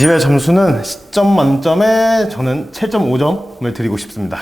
집의 점수는 10점 만점에 저는 7.5점을 드리고 싶습니다.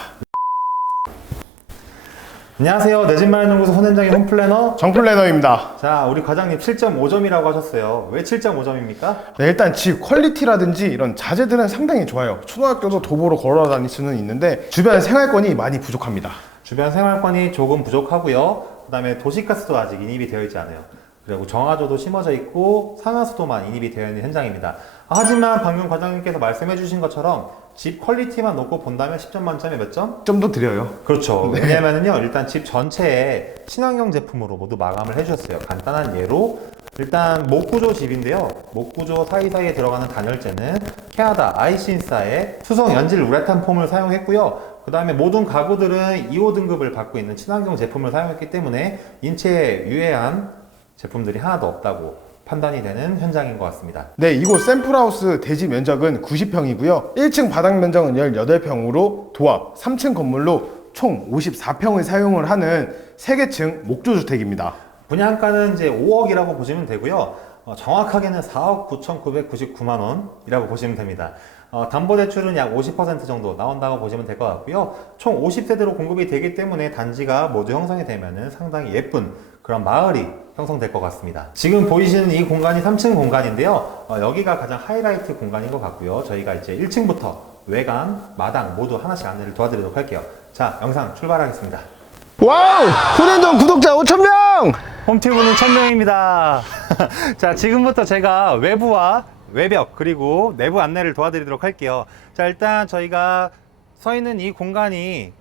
안녕하세요. 내 집 마련 연구소 손현장의 홈플래너. 정플래너입니다. 자, 우리 과장님 7.5점이라고 하셨어요. 왜 7.5점입니까? 네, 일단 집 퀄리티라든지 이런 자재들은 상당히 좋아요. 초등학교도 도보로 걸어 다닐 수는 있는데 주변 생활권이 많이 부족합니다. 주변 생활권이 조금 부족하고요. 그다음에 도시가스도 아직 인입이 되어 있지 않아요. 그리고 정화조도 심어져 있고 상하수도만 인입이 되어 있는 현장입니다. 하지만 방금 과장님께서 말씀해 주신 것처럼 집 퀄리티만 놓고 본다면 10점 만점에 몇 점? 좀 더 드려요. 그렇죠. 왜냐면은요, 일단 집 전체에 친환경 제품으로 모두 마감을 해주셨어요. 간단한 예로, 일단 목구조 집인데요. 목구조 사이사이에 들어가는 단열재는 캐나다 아이신사의 수성 연질 우레탄 폼을 사용했고요. 그 다음에 모든 가구들은 2호 등급을 받고 있는 친환경 제품을 사용했기 때문에 인체에 유해한 제품들이 하나도 없다고 판단이 되는 현장인 것 같습니다. 네, 이곳 샘플하우스 대지 면적은 90평이고요. 1층 바닥 면적은 18평으로 도합 3층 건물로 총 54평을 사용을 하는 3개층 목조주택입니다. 분양가는 이제 5억이라고 보시면 되고요. 어, 정확하게는 4억 9,999만 원이라고 보시면 됩니다. 어, 담보대출은 약 50% 정도 나온다고 보시면 될 것 같고요. 총 50세대로 공급이 되기 때문에 단지가 모두 형성이 되면은 상당히 예쁜 그런 마을이 형성될 것 같습니다. 지금 보이시는 이 공간이 3층 공간인데요. 어, 여기가 가장 하이라이트 공간인 것 같고요. 저희가 이제 1층부터 외관, 마당 모두 하나씩 안내를 도와드리도록 할게요. 자, 영상 출발하겠습니다. 와우! 훈행동 구독자 5,000명! 홈튜브는 1000명입니다. 자, 지금부터 제가 외부와 외벽 그리고 내부 안내를 도와드리도록 할게요. 자, 일단 저희가 서 있는 이 공간이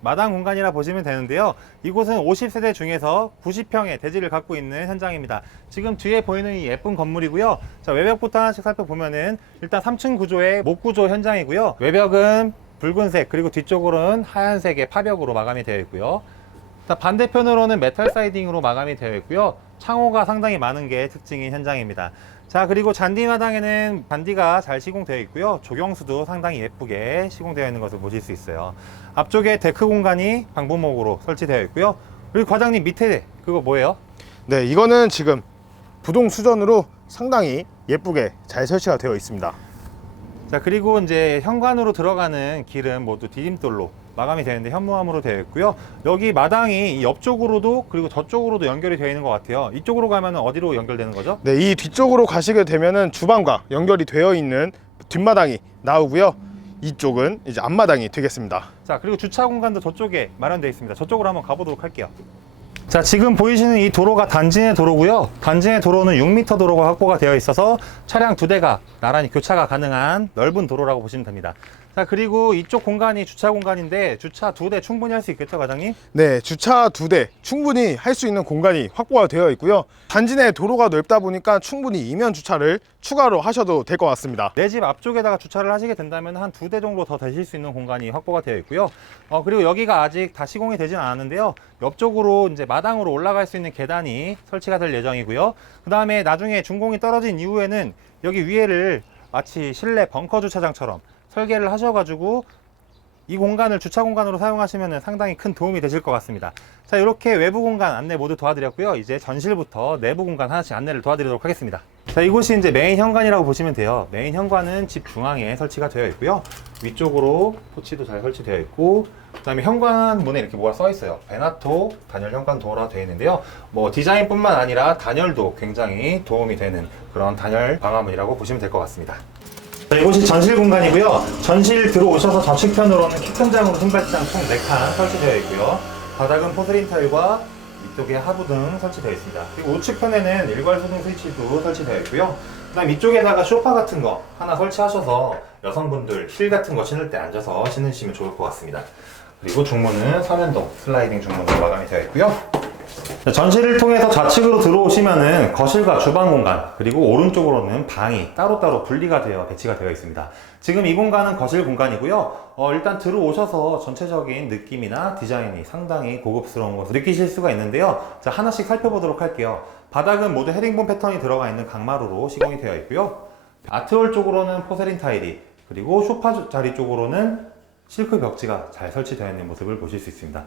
마당 공간이라 보시면 되는데요. 이곳은 50세대 중에서 90평의 대지를 갖고 있는 현장입니다. 지금 뒤에 보이는 이 예쁜 건물이고요. 자, 외벽부터 하나씩 살펴보면은 일단 3층 구조의 목구조 현장이고요. 외벽은 붉은색 그리고 뒤쪽으로는 하얀색의 파벽으로 마감이 되어 있고요. 자, 반대편으로는 메탈 사이딩으로 마감이 되어 있고요. 창호가 상당히 많은 게 특징인 현장입니다. 자, 그리고 잔디 마당에는 반디가 잘 시공되어 있고요. 조경수도 상당히 예쁘게 시공되어 있는 것을 보실 수 있어요. 앞쪽에 데크 공간이 방부목으로 설치되어 있고요. 그리고 과장님 밑에 그거 뭐예요? 네, 이거는 지금 부동 수전으로 상당히 예쁘게 잘 설치가 되어 있습니다. 자, 그리고 이제 현관으로 들어가는 길은 모두 디딤돌로 마감이 되는데 현무암으로 되어 있고요. 여기 마당이 이 옆쪽으로도 그리고 저쪽으로도 연결이 되어 있는 것 같아요. 이쪽으로 가면 어디로 연결되는 거죠? 네, 이 뒤쪽으로 가시게 되면은 주방과 연결이 되어 있는 뒷마당이 나오고요. 이쪽은 이제 앞마당이 되겠습니다. 자 그리고 주차 공간도 저쪽에 마련되어 있습니다 저쪽으로 한번 가보도록 할게요 자 지금 보이시는 이 도로가 단지 내 도로고요 단지 내 도로는 6m 도로가 확보가 되어 있어서 차량 두 대가 나란히 교차가 가능한 넓은 도로라고 보시면 됩니다 자 그리고 이쪽 공간이 주차 공간인데 주차 두 대 충분히 할 수 있겠죠 과장님? 네, 주차 두 대 충분히 할 수 있는 공간이 확보가 되어 있고요. 단지 내 도로가 넓다 보니까 충분히 이면 주차를 추가로 하셔도 될 것 같습니다. 내 집 앞쪽에다가 주차를 하시게 된다면 한 두 대 정도 더 되실 수 있는 공간이 확보가 되어 있고요. 어, 그리고 여기가 아직 다 시공이 되진 않았는데요. 옆쪽으로 이제 마당으로 올라갈 수 있는 계단이 설치가 될 예정이고요. 그 다음에 나중에 준공이 떨어진 이후에는 여기 위에를 마치 실내 벙커 주차장처럼 설계를 하셔가지고 이 공간을 주차 공간으로 사용하시면 상당히 큰 도움이 되실 것 같습니다. 자, 이렇게 외부 공간 안내 모두 도와드렸고요. 이제 전실부터 내부 공간 하나씩 안내를 도와드리도록 하겠습니다. 자, 이곳이 이제 메인 현관이라고 보시면 돼요. 메인 현관은 집 중앙에 설치가 되어 있고요. 위쪽으로 포치도 잘 설치되어 있고, 그 다음에 현관 문에 이렇게 뭐가 써 있어요. 베나토 단열 현관 도어라 되어 있는데요. 뭐 디자인뿐만 아니라 단열도 굉장히 도움이 되는 그런 단열 방화문이라고 보시면 될 것 같습니다. 자, 이곳이 전실 공간이고요. 전실 들어오셔서 좌측편으로는 킥등장으로 신발장 총 4칸 설치되어 있고요. 바닥은 포슬린 타일과 이쪽에 하부 등 설치되어 있습니다. 그리고 우측편에는 일괄 소등 스위치도 설치되어 있고요. 그다음 이쪽에다가 소파 같은 거 하나 설치하셔서 여성분들 힐 같은 거 신을 때 앉아서 신으시면 좋을 것 같습니다. 그리고 중문은 서면동 슬라이딩 중문으로 마감이 되어 있고요. 자, 전실을 통해서 좌측으로 들어오시면은 거실과 주방 공간 그리고 오른쪽으로는 방이 따로따로 분리가 되어 배치가 되어 있습니다. 지금 이 공간은 거실 공간이고요. 어, 일단 들어오셔서 전체적인 느낌이나 디자인이 상당히 고급스러운 것을 느끼실 수가 있는데요. 자, 하나씩 살펴보도록 할게요. 바닥은 모두 헤링본 패턴이 들어가 있는 강마루로 시공이 되어 있고요. 아트홀 쪽으로는 포세린 타일이 그리고 소파 자리 쪽으로는 실크 벽지가 잘 설치되어 있는 모습을 보실 수 있습니다.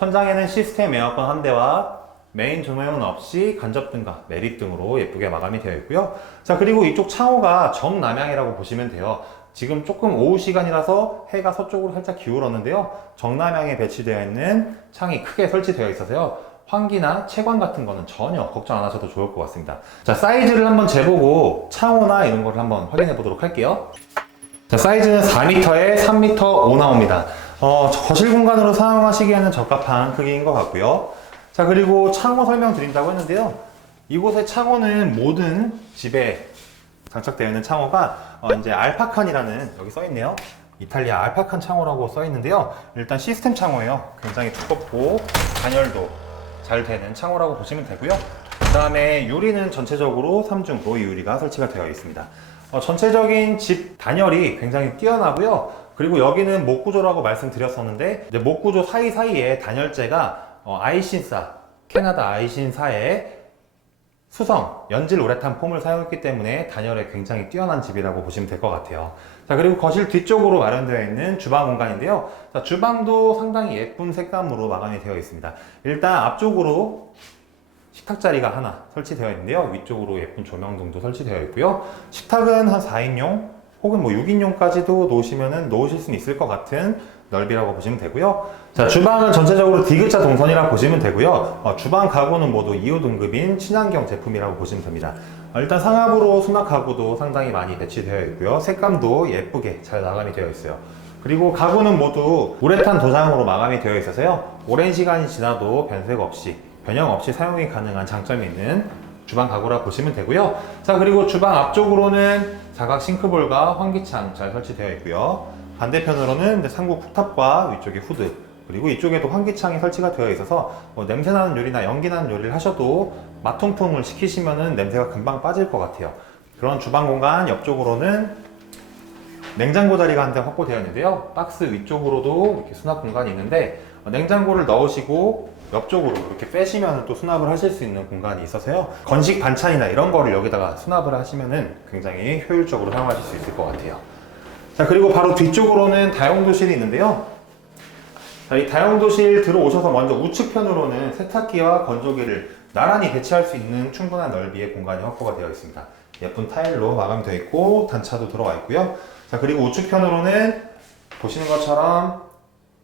천장에는 시스템 에어컨 한 대와 메인 조명은 없이 간접등과 매립 등으로 예쁘게 마감이 되어 있고요. 자, 그리고 이쪽 창호가 정남향이라고 보시면 돼요. 지금 조금 오후 시간이라서 해가 서쪽으로 살짝 기울었는데요. 정남향에 배치되어 있는 창이 크게 설치되어 있어서요. 환기나 채광 같은 거는 전혀 걱정 안 하셔도 좋을 것 같습니다. 자, 사이즈를 한번 재보고 창호나 이런 걸 한번 확인해 보도록 할게요. 자, 사이즈는 4m에 3m 5 나옵니다. 어, 거실 공간으로 사용하시기에는 적합한 크기인 것 같고요. 자, 그리고 창호 설명드린다고 했는데요. 이곳의 창호는 모든 집에 장착되어 있는 창호가 어, 이제 알파칸이라는 여기 써 있네요. 이탈리아 알파칸 창호라고 써 있는데요. 일단 시스템 창호예요. 굉장히 두껍고 단열도 잘 되는 창호라고 보시면 되고요. 그 다음에 유리는 전체적으로 3중 로이 유리가 설치가 되어 있습니다. 어, 전체적인 집 단열이 굉장히 뛰어나고요. 그리고 여기는 목 구조라고 말씀드렸었는데 이제 목 구조 사이사이에 단열재가 어, 아이신사 캐나다 아이신사의 수성, 연질 우레탄 폼을 사용했기 때문에 단열에 굉장히 뛰어난 집이라고 보시면 될 것 같아요. 자, 그리고 거실 뒤쪽으로 마련되어 있는 주방 공간인데요. 자, 주방도 상당히 예쁜 색감으로 마감이 되어 있습니다. 일단 앞쪽으로 식탁 자리가 하나 설치되어 있는데요. 위쪽으로 예쁜 조명등도 설치되어 있고요. 식탁은 한 4인용 혹은 뭐 6인용까지도 놓으시면은 놓으실 수 있을 것 같은 넓이라고 보시면 되고요. 자, 주방은 전체적으로 디귿자 동선이라 보시면 되고요. 어, 주방 가구는 모두 2호 등급인 친환경 제품이라고 보시면 됩니다. 어, 일단 상압으로 수납 가구도 상당히 많이 배치되어 있고요. 색감도 예쁘게 잘 마감이 되어 있어요. 그리고 가구는 모두 우레탄 도장으로 마감이 되어 있어서요. 오랜 시간이 지나도 변색 없이 변형 없이 사용이 가능한 장점이 있는 주방 가구라 보시면 되고요. 자 그리고 주방 앞쪽으로는 사각 싱크볼과 환기창 잘 설치되어 있고요. 반대편으로는 상부 쿡탑과 위쪽에 후드 그리고 이쪽에도 환기창이 설치가 되어 있어서 뭐 냄새나는 요리나 연기나는 요리를 하셔도 맛통풍을 시키시면은 냄새가 금방 빠질 것 같아요. 그런 주방 공간 옆쪽으로는 냉장고 자리가 한 대 확보되어 있는데요. 박스 위쪽으로도 이렇게 수납 공간이 있는데 어, 냉장고를 넣으시고 옆쪽으로 이렇게 빼시면 또 수납을 하실 수 있는 공간이 있어서요. 건식 반찬이나 이런 거를 여기다가 수납을 하시면은 굉장히 효율적으로 사용하실 수 있을 것 같아요. 자, 그리고 바로 뒤쪽으로는 다용도실이 있는데요. 자, 이 다용도실 들어오셔서 먼저 우측편으로는 세탁기와 건조기를 나란히 배치할 수 있는 충분한 넓이의 공간이 확보가 되어 있습니다. 예쁜 타일로 마감되어 있고 단차도 들어가 있고요. 자 그리고 우측편으로는 보시는 것처럼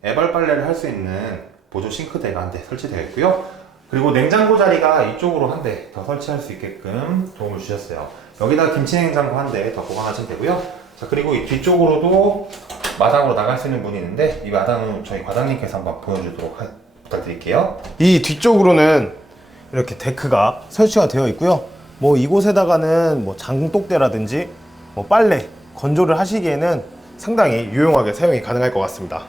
애벌 빨래를 할 수 있는 보조 싱크대가 한 대 설치되어 있고요. 그리고 냉장고 자리가 이쪽으로 한 대 더 설치할 수 있게끔 도움을 주셨어요. 여기다 김치 냉장고 한 대 더 보관하시면 되고요. 자 그리고 이 뒤쪽으로도 마당으로 나갈 수 있는 문이 있는데 이 마당은 저희 과장님께서 한번 보여주도록 하- 부탁드릴게요. 이 뒤쪽으로는 이렇게 데크가 설치가 되어 있고요. 뭐 이곳에다가는 뭐 장독대라든지 뭐 빨래, 건조를 하시기에는 상당히 유용하게 사용이 가능할 것 같습니다.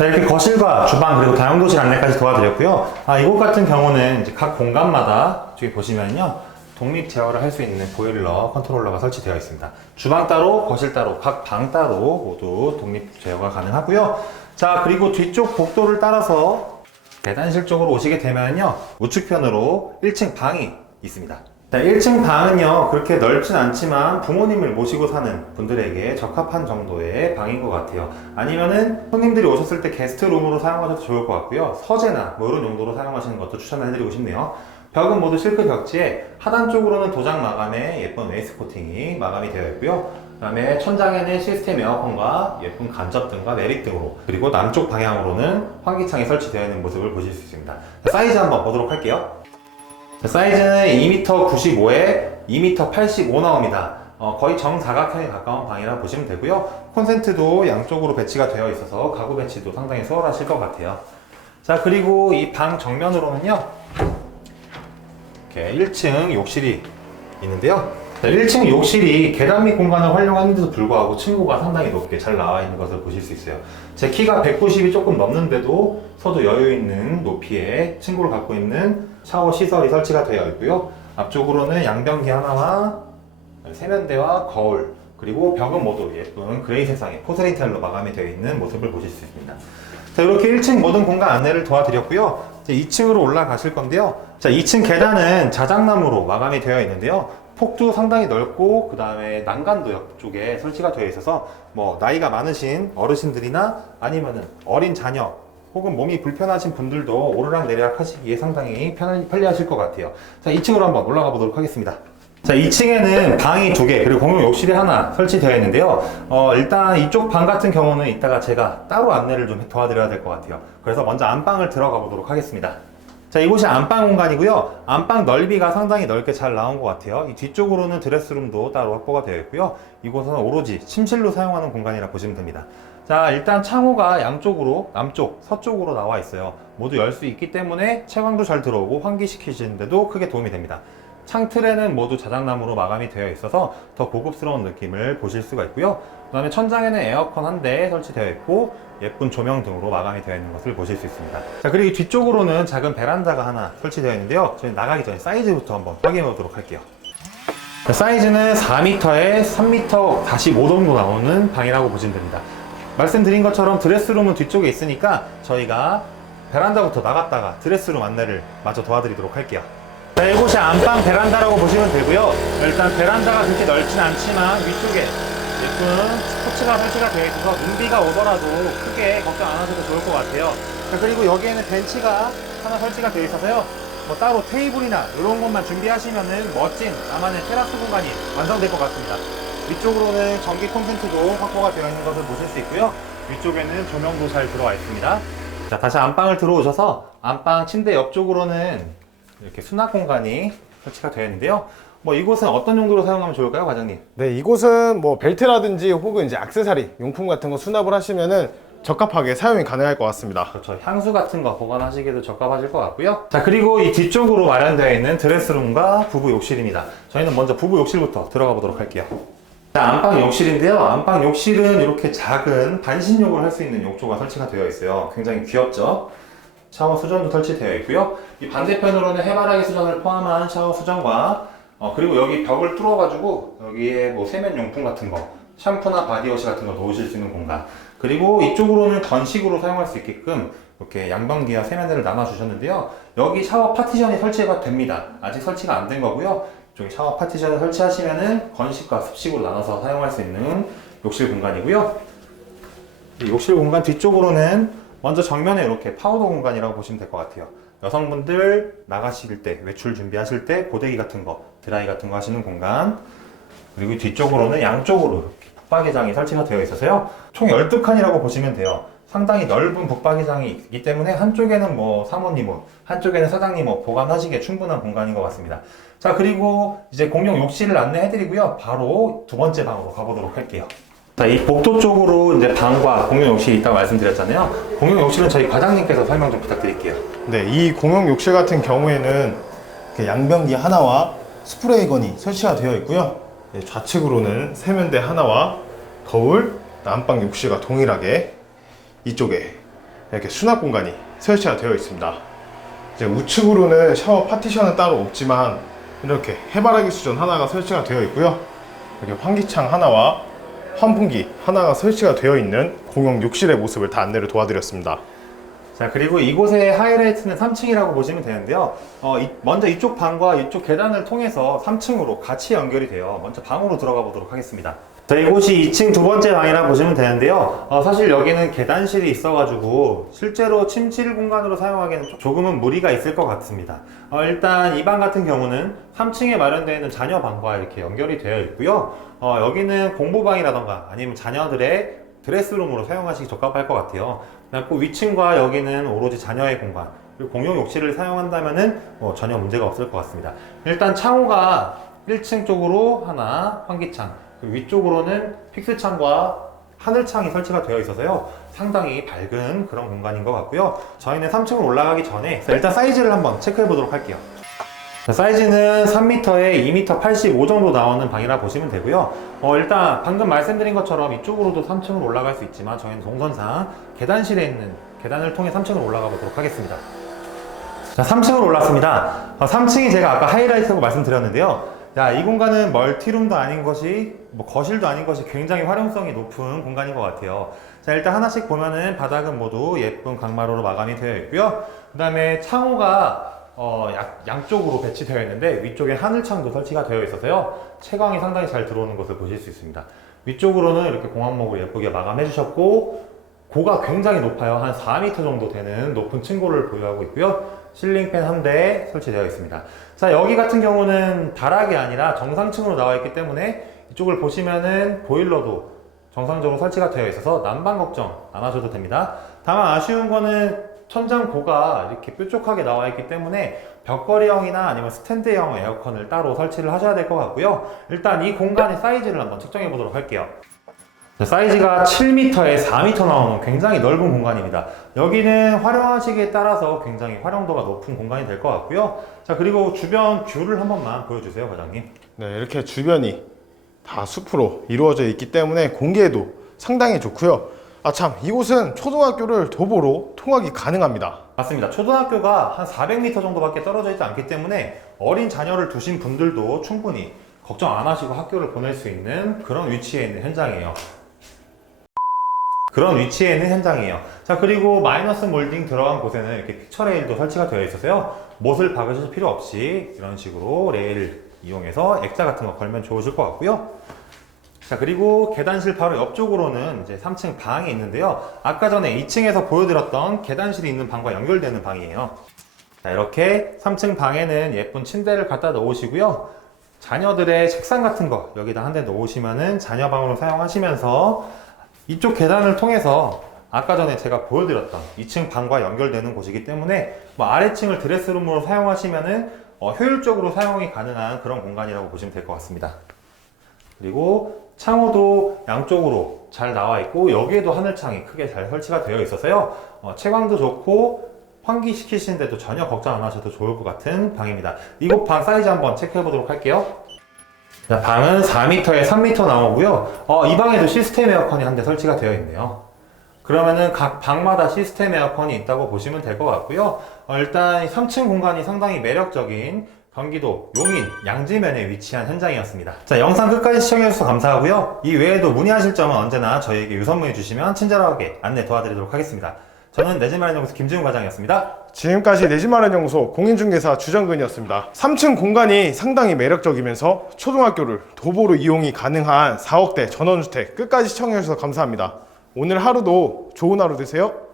자, 이렇게 거실과 주방 그리고 다용도실 안내까지 도와드렸고요. 아, 이곳 같은 경우는 이제 각 공간마다 저기 보시면요. 독립 제어를 할 수 있는 보일러 컨트롤러가 설치되어 있습니다. 주방 따로, 거실 따로, 각 방 따로 모두 독립 제어가 가능하고요. 자, 그리고 뒤쪽 복도를 따라서 계단실 쪽으로 오시게 되면요. 우측편으로 1층 방이 있습니다. 자, 1층 방은요, 그렇게 넓진 않지만 부모님을 모시고 사는 분들에게 적합한 정도의 방인 것 같아요. 아니면은 손님들이 오셨을 때 게스트룸으로 사용하셔도 좋을 것 같고요. 서재나 뭐 이런 용도로 사용하시는 것도 추천해드리고 싶네요. 벽은 모두 실크 벽지에 하단 쪽으로는 도장 마감에 예쁜 웨이스 코팅이 마감이 되어 있고요. 그 다음에 천장에는 시스템 에어컨과 예쁜 간접등과 내립 등으로 그리고 남쪽 방향으로는 환기창이 설치되어 있는 모습을 보실 수 있습니다. 자, 사이즈 한번 보도록 할게요. 자, 사이즈는 2m 95에 2m 85 나옵니다. 어, 거의 정사각형에 가까운 방이라 보시면 되고요. 콘센트도 양쪽으로 배치가 되어 있어서 가구 배치도 상당히 수월하실 것 같아요. 자, 그리고 이 방 정면으로는요. 이렇게 1층 욕실이 있는데요. 자, 1층 욕실이 계단 밑 공간을 활용하는데도 불구하고 층고가 상당히 높게 잘 나와 있는 것을 보실 수 있어요. 제 키가 190이 조금 넘는데도 서도 여유 있는 높이에 층고를 갖고 있는 샤워 시설이 설치가 되어 있고요. 앞쪽으로는 양변기 하나와 세면대와 거울 그리고 벽은 모두 예쁜 그레이 색상의 포슬린 타일로 마감이 되어 있는 모습을 보실 수 있습니다. 자, 이렇게 1층 모든 공간 안내를 도와드렸고요. 이제 2층으로 올라가실 건데요. 자, 2층 계단은 자작나무로 마감이 되어 있는데요. 폭도 상당히 넓고 그 다음에 난간도 옆쪽에 설치가 되어 있어서 뭐 나이가 많으신 어르신들이나 아니면은 어린 자녀 혹은 몸이 불편하신 분들도 오르락 내리락 하시기에 상당히 편, 편리하실 것 같아요. 자, 2층으로 한번 올라가 보도록 하겠습니다. 자, 2층에는 방이 두 개, 그리고 공용 욕실이 하나 설치되어 있는데요. 어, 일단 이쪽 방 같은 경우는 이따가 제가 따로 안내를 좀 도와드려야 될 것 같아요. 그래서 먼저 안방을 들어가 보도록 하겠습니다. 자, 이곳이 안방 공간이고요. 안방 넓이가 상당히 넓게 잘 나온 것 같아요. 이 뒤쪽으로는 드레스룸도 따로 확보가 되어 있고요. 이곳은 오로지 침실로 사용하는 공간이라 보시면 됩니다. 자, 일단 창호가 양쪽으로, 남쪽, 서쪽으로 나와 있어요. 모두 열 수 있기 때문에 채광도 잘 들어오고 환기시키시는데도 크게 도움이 됩니다. 창틀에는 모두 자작나무로 마감이 되어 있어서 더 고급스러운 느낌을 보실 수가 있고요. 그 다음에 천장에는 에어컨 한 대 설치되어 있고 예쁜 조명 등으로 마감이 되어 있는 것을 보실 수 있습니다. 자, 그리고 뒤쪽으로는 작은 베란다가 하나 설치되어 있는데요. 저희 나가기 전에 사이즈부터 한번 확인해 보도록 할게요. 자, 사이즈는 4m에 3m 45 정도 나오는 방이라고 보시면 됩니다. 말씀드린 것처럼 드레스룸은 뒤쪽에 있으니까 저희가 베란다부터 나갔다가 드레스룸 안내를 마저 도와드리도록 할게요. 자, 이곳이 안방 베란다라고 보시면 되고요. 일단 베란다가 그렇게 넓진 않지만 위쪽에 예쁜 스포츠가 설치가 되어 있어서 눈비가 오더라도 크게 걱정 안 하셔도 좋을 것 같아요. 자, 그리고 여기에는 벤치가 하나 설치가 되어 있어서요. 뭐 따로 테이블이나 이런 것만 준비하시면은 멋진 나만의 테라스 공간이 완성될 것 같습니다. 위쪽으로는 전기 콘센트도 확보가 되어 있는 것을 보실 수 있고요. 위쪽에는 조명도 잘 들어와 있습니다. 자, 다시 안방을 들어오셔서 안방 침대 옆쪽으로는 이렇게 수납 공간이 설치가 되어 있는데요. 뭐 이곳은 어떤 용도로 사용하면 좋을까요, 과장님? 네, 이곳은 뭐 벨트라든지 혹은 이제 액세서리, 용품 같은 거 수납을 하시면은 적합하게 사용이 가능할 것 같습니다. 그렇죠. 향수 같은 거 보관하시기도 적합하실 것 같고요. 자, 그리고 이 뒤쪽으로 마련되어 있는 드레스룸과 부부 욕실입니다. 저희는 먼저 부부 욕실부터 들어가 보도록 할게요. 자, 안방 욕실인데요. 안방 욕실은 이렇게 작은 반신욕을 할 수 있는 욕조가 설치가 되어 있어요. 굉장히 귀엽죠? 샤워 수전도 설치되어 있고요. 이 반대편으로는 해바라기 수전을 포함한 샤워 수전과 어, 그리고 여기 벽을 뚫어가지고 여기에 뭐 세면 용품 같은 거, 샴푸나 바디워시 같은 거 놓으실 수 있는 공간. 그리고 이쪽으로는 건식으로 사용할 수 있게끔 이렇게 양변기와 세면대를 나눠주셨는데요. 여기 샤워 파티션이 설치가 됩니다. 아직 설치가 안 된 거고요. 이쪽에 샤워 파티션을 설치하시면은 건식과 습식으로 나눠서 사용할 수 있는 욕실 공간이고요. 이 욕실 공간 뒤쪽으로는 먼저 정면에 이렇게 파우더 공간이라고 보시면 될 것 같아요. 여성분들 나가실 때, 외출 준비하실 때 고데기 같은 거, 드라이 같은 거 하시는 공간. 그리고 뒤쪽으로는 양쪽으로 이렇게 북박이장이 설치가 되어 있어서요. 총 12칸이라고 보시면 돼요. 상당히 넓은 북박이장이 있기 때문에 한쪽에는 뭐 사모님 옷, 한쪽에는 사장님 옷 보관하시기에 충분한 공간인 것 같습니다. 자, 그리고 이제 공용 욕실을 안내해드리고요. 바로 두 번째 방으로 가보도록 할게요. 자, 이 복도 쪽으로 이제 방과 공용 욕실이 있다고 말씀드렸잖아요. 공용 욕실은 저희 과장님께서 설명 좀 부탁드릴게요. 네, 이 공용 욕실 같은 경우에는 양변기 하나와 스프레이건이 설치가 되어 있고요. 네, 좌측으로는 세면대 하나와 거울, 안방 욕실과 동일하게 이쪽에 이렇게 수납 공간이 설치가 되어 있습니다. 이제 우측으로는 샤워 파티션은 따로 없지만 이렇게 해바라기 수전 하나가 설치가 되어 있고요. 이렇게 환기창 하나와 환풍기 하나가 설치가 되어 있는 공용 욕실의 모습을 다 안내를 도와드렸습니다. 자, 그리고 이곳의 하이라이트는 3층이라고 보시면 되는데요. 어, 이- 먼저 이쪽 방과 이쪽 계단을 통해서 3층으로 같이 연결이 돼요. 먼저 방으로 들어가 보도록 하겠습니다. 자, 이곳이 2층 두 번째 방이라 보시면 되는데요. 어, 사실 여기는 계단실이 있어가지고 실제로 침실 공간으로 사용하기에는 조- 조금은 무리가 있을 것 같습니다. 어, 일단 이 방 같은 경우는 3층에 마련되어 있는 자녀 방과 이렇게 연결이 되어 있고요. 어, 여기는 공부방이라던가 아니면 자녀들의 드레스룸으로 사용하시기 적합할 것 같아요. 그리고 위층과 여기는 오로지 자녀의 공간, 공용 욕실을 사용한다면은 뭐 전혀 문제가 없을 것 같습니다. 일단 창호가 1층 쪽으로 하나 환기창, 그리고 위쪽으로는 픽스창과 하늘창이 설치가 되어 있어서요. 상당히 밝은 그런 공간인 것 같고요. 저희는 3층으로 올라가기 전에 일단 사이즈를 한번 체크해 보도록 할게요. 자, 사이즈는 3m에 2m 85 정도 나오는 방이라 보시면 되고요. 어, 일단 방금 말씀드린 것처럼 이쪽으로도 3층으로 올라갈 수 있지만 저희는 동선상 계단실에 있는 계단을 통해 3층으로 올라가 보도록 하겠습니다. 자, 3층으로 올랐습니다. 3층이 제가 아까 하이라이트라고 말씀드렸는데요. 야, 이 공간은 멀티룸도 아닌 것이, 뭐 거실도 아닌 것이 굉장히 활용성이 높은 공간인 것 같아요. 자, 일단 하나씩 보면은 바닥은 모두 예쁜 강마루로 마감이 되어 있고요. 그 다음에 창호가 어, 약- 양쪽으로 배치되어 있는데 위쪽에 하늘창도 설치가 되어 있어서요. 채광이 상당히 잘 들어오는 것을 보실 수 있습니다. 위쪽으로는 이렇게 공항목을 예쁘게 마감해 주셨고 고가 굉장히 높아요. 한 4m 정도 되는 높은 층고를 보유하고 있고요. 실링팬 한 대 설치되어 있습니다. 자, 여기 같은 경우는 다락이 아니라 정상층으로 나와 있기 때문에 이쪽을 보시면은 보일러도 정상적으로 설치가 되어 있어서 난방 걱정 안 하셔도 됩니다. 다만 아쉬운 거는 천장 고가 이렇게 뾰족하게 나와 있기 때문에 벽걸이형이나 아니면 스탠드형 에어컨을 따로 설치를 하셔야 될 것 같고요. 일단 이 공간의 사이즈를 한번 측정해 보도록 할게요. 자, 사이즈가 7m에 4m 나오는 굉장히 넓은 공간입니다. 여기는 활용하시기에 따라서 굉장히 활용도가 높은 공간이 될 것 같고요. 자, 그리고 주변 뷰를 한 번만 보여주세요, 과장님. 네, 이렇게 주변이 다 숲으로 이루어져 있기 때문에 공기에도 상당히 좋고요. 아 참, 이곳은 초등학교를 도보로 통학이 가능합니다. 맞습니다. 초등학교가 한 400m 정도밖에 떨어져 있지 않기 때문에 어린 자녀를 두신 분들도 충분히 걱정 안 하시고 학교를 보낼 수 있는 그런 위치에 있는 현장이에요. 그런 위치에 있는 현장이에요. 자, 그리고 마이너스 몰딩 들어간 곳에는 이렇게 픽처 레일도 설치가 되어 있어서요. 못을 박으실 필요 없이 이런 식으로 레일을 이용해서 액자 같은 거 걸면 좋으실 것 같고요. 자, 그리고 계단실 바로 옆쪽으로는 이제 3층 방이 있는데요. 아까 전에 2층에서 보여드렸던 계단실이 있는 방과 연결되는 방이에요. 자, 이렇게 3층 방에는 예쁜 침대를 갖다 놓으시고요. 자녀들의 책상 같은 거 여기다 한 대 놓으시면은 자녀방으로 사용하시면서 이쪽 계단을 통해서 아까 전에 제가 보여드렸던 2층 방과 연결되는 곳이기 때문에 뭐 아래층을 드레스룸으로 사용하시면은 어, 효율적으로 사용이 가능한 그런 공간이라고 보시면 될 것 같습니다. 그리고 창호도 양쪽으로 잘 나와 있고 여기에도 하늘창이 크게 잘 설치가 되어 있어서요 어, 채광도 좋고 환기시키시는데도 전혀 걱정 안 하셔도 좋을 것 같은 방입니다 이곳 방 사이즈 한번 체크해 보도록 할게요 자, 방은 4m에 3m 나오고요 어, 이 방에도 시스템 에어컨이 한 대 설치가 되어 있네요 그러면은 각 방마다 시스템 에어컨이 있다고 보시면 될 것 같고요 어, 일단 3층 공간이 상당히 매력적인 경기도 용인 양지면에 위치한 현장이었습니다. 자, 영상 끝까지 시청해주셔서 감사하고요. 이 외에도 문의하실 점은 언제나 저희에게 유선문의 주시면 친절하게 안내 도와드리도록 하겠습니다. 저는 내집 마련 연구소 김지훈 과장이었습니다. 지금까지 내집마련 연구소 공인중개사 주정근이었습니다. 3층 공간이 상당히 매력적이면서 초등학교를 도보로 이용이 가능한 4억대 전원주택 끝까지 시청해주셔서 감사합니다. 오늘 하루도 좋은 하루 되세요.